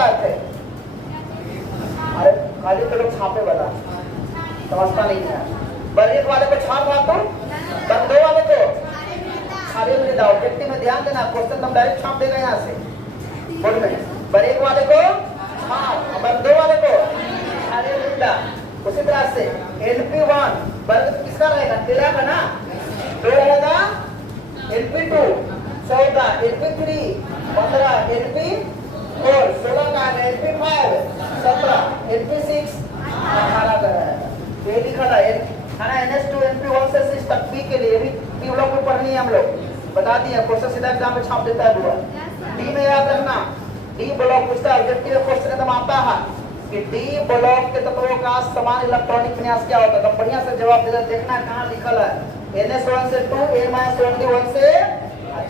क्या अर्थ है? अरे खाली तो लोग छापे वाला समझता नहीं है। बरगद वाले को छाप हाथों, बंदो वाले को छापे में दाओ। व्यक्ति में ध्यान देना, क्वेश्चन तुम डायरेक्ट छाप देगा यहाँ से बोर्ड में। बरगद वाले को छाप, बंदो वाले को छापे में दाओ। उसी तरह से LP1 बरगद किसका रहेगा? 13 का ना, 2 रहेगा LP2 14, LP3 15, LP4 16 का, LP5 17, LP6 18 का है। ये लिखा था NS2 LP1 से 6 तक पी के लिए भी पी ब्लॉक में पढ़नी है हम लोग, बता दिए। क्वेश्चन सीधा एग्जाम में छाप देता है बुआ। डी में याद रखना, डी ब्लॉक पूछता है, ऑब्जेक्टिव क्वेश्चन एकदम आता है कि डी ब्लॉक के तत्वों का समान इलेक्ट्रॉनिक विन्यास क्या होता है। तो बढ़िया से जवाब दे देखना कहाँ लिखल है। NS1 से 2, N-1 से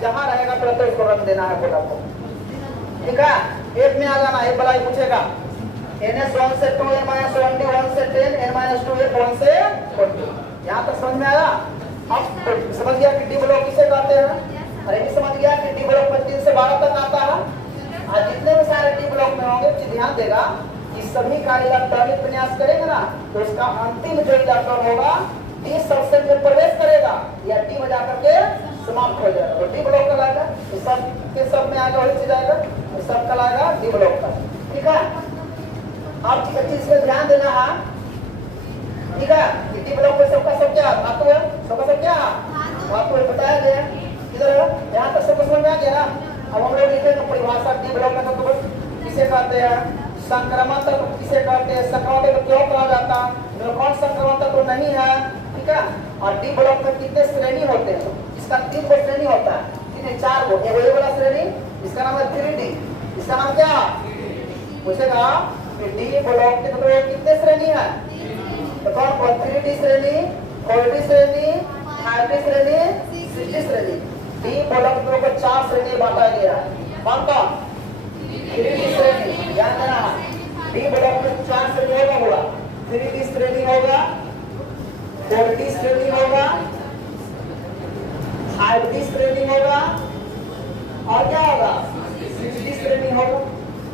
जहाँ रहेगा तुरंत उसको रख देना है बोला को, ठीक है। एक में आ जाना, एक बड़ा ही पूछेगा। NS1 से 2, N-1 से 10, N-2 F1 से 40। यहाँ तक समझ में आया? अब तो समझ गया कि डी ब्लॉक किसे कहते हैं, और ये भी समझ गया कि डी ब्लॉक में 3 से 12 तक आता है। आज जितने भी सारे डी ब्लॉक में होंगे ध्यान देगा कि सभी का इलेक्ट्रॉनिक विन्यास करेंगे ना, तो उसका अंतिम जो इलेक्ट्रॉन होगा डी सबसेट में प्रवेश करेगा या डी में जाकर के समाप्त हो जाएगा, तो डी ब्लॉक कहलाएगा। इस सब के सब में आगे वही चीज आएगा, इस सब कहलाएगा डी ब्लॉक का, ठीक है। आप चीज पे ध्यान देना है, ठीक है। डी ब्लॉक में सबका सब क्या धातु है, सबका सब क्या धातु है, बताया गया इधर। यहाँ तक सबको समझ में आ गया ना। अब हम लोग लिखेंगे परिभाषा डी ब्लॉक में तत्व किसे कहते हैं, संक्रमण तत्व किसे कहते हैं, संक्रमण तत्व क्यों कहा जाता है, कौन संक्रमण तत्व नहीं है, ठीक है। और डी ब्लॉक में कितने श्रेणी होते हैं? इसका 3 गो श्रेणी होता है, 3 4 गो। एक वाला श्रेणी इसका नाम है 3D, इसका नाम क्या पूछेगा कि डी ब्लॉक के तत्व कितने श्रेणी है, तो कौन कौन? 3D श्रेणी, 4D श्रेणी, 5D श्रेणी, 6D श्रेणी। डी ब्लॉक के तत्वों को 4 श्रेणी बांटा गया है। कौन कौन? 3D श्रेणी, ध्यान देना, डी ब्लॉक में 4 श्रेणी होगा बोला। 3D श्रेणी होगा, 4D श्रेणी होगा, 5D श्रेणी होगा, और क्या होगा? 6D श्रेणी होगा।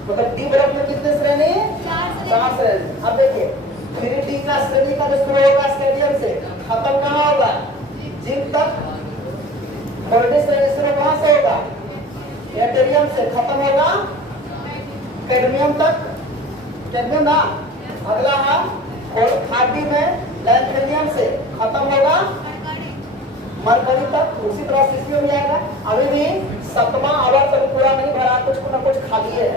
मतलब डी ब्लॉक में कितने श्रेणी? 4 श्रेणी। अब देखिए 3D का श्रेणी का जो शुरू होगा स्टेडियम से, खत्म कहाँ होगा? जिम तक। 4D श्रेणी शुरू कहाँ से होगा? एटेरियम से, खत्म होगा कैडमियम तक, कैडमियम ना। अगला है 5D में लैंथेनियम से, खत्म होगा मरकरी तक। उसी तरह 6D में आएगा। अभी भी 7वां आवर्त पूरा नहीं भरा, कुछ न कुछ खाली है।